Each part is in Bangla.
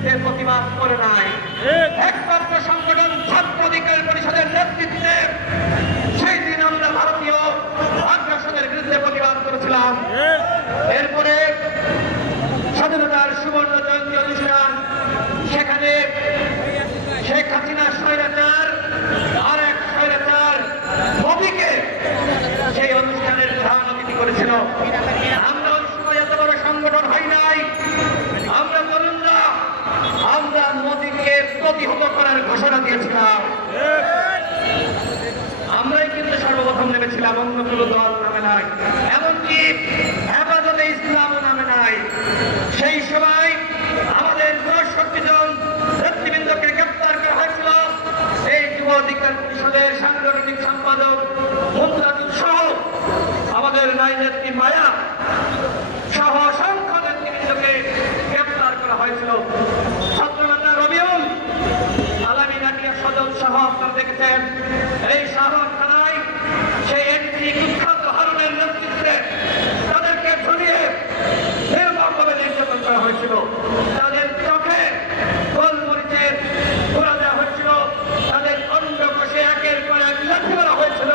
বিরুদ্ধে প্রতিবাদ করে নাই। একমাত্র সংগঠন ছাত্র অধিকার পরিষদের নেতৃত্বে সেই দিন আমরা ভারতীয় আগ্রাসনের বিরুদ্ধে প্রতিবাদ করেছিলাম। এরপরে স্বাধীনতার সুবর্ণ জয়ন্তী অনুষ্ঠান, সেখানে শেখ হাসিনা স্বৈরাচার আর এক স্বৈরাচার মোদীকে সেই অনুষ্ঠানের প্রধান অতিথি করেছিল। আমরা ওই সময় এত বড় সংগঠন হয় নাই। আমরা তরুণরা আমরা মোদীকে প্রতিহত করার ঘোষণা দিয়েছিলাম। আমরাই কিন্তু সর্বপ্রথম নেমেছিলাম, অন্য কোনো দল নামে নাই, এমনকি হেফাজতে ইসলাম নামে নাই। সেই সময় আমাদের ৬৯ জন নেতৃবৃন্দকে গ্রেপ্তার করা হয়েছিল। এই যুব অধিকার পরিষদের সাংগঠনিক সম্পাদক মুন্তাজুল সহ আমাদের নারী নেত্রী মায়া সহ অসংখ্য নেতৃবৃন্দকে গ্রেপ্তার করা হয়েছিল। ছাত্রনেতা রবিউল আলামী নাটিয়া সদর সহ আপনারা দেখেছেন এই শাহবাগ থানায় সেই এমপি কুখ্যাত হারুনের নেতৃত্বে তাদেরকে ঝুলিয়ে নির্মমভাবে নির্যাতন করা হয়েছিল। তাদের চোখে গোলমরিচের ঘোরা দেওয়া হয়েছিল, তাদের অন্ডকোষে একের পর এক লাঠি মারা হয়েছিল,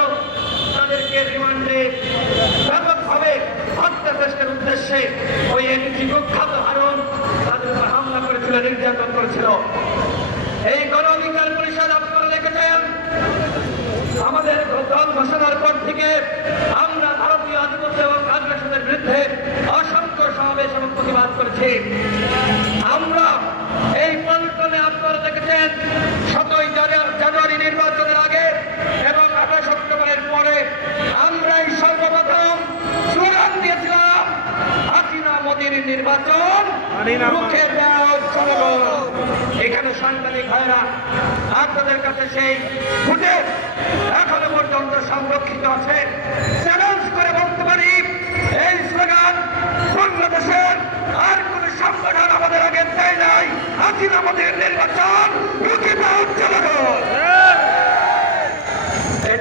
তাদেরকে রিমান্ডে ব্যাপকভাবে হত্যা চেষ্টার উদ্দেশ্যে ওই এমপি কুখ্যাত হারুন তাদের উপর হামলা করেছিল, নির্যাতন করেছিল। এই গণ অধিকার পরিষদ আপনারা দেখেছেন আমাদের দল ঘোষণার পর থেকে আমরা ভারতীয় আধিপত্য এবং আগ্রাসনের বিরুদ্ধে অসংখ্য সমাবেশ এবং প্রতিবাদ করেছি। আমরা এই পল্টনে আপনারা দেখেছেন ৭ই জানুয়ারি নির্বাচনের আগে এবং ২৮ অক্টোবরের পরে আমরাই সর্বপ্রথম স্লোগান দিয়েছিলাম হাসিনা মোদির নির্বাচন রুখে দাও জনগণ। এখানে সাংবাদিক ভাইরা আপনাদের কাছে সেই ফুটেজ এখনো পর্যন্ত সংরক্ষিত আছে। চ্যালেঞ্জ করে বলতে পারি এই স্লোগান বাংলাদেশের আর কোন সংগঠন আমাদের আগে দেয় নাই। হাসিনা মোদির নির্বাচন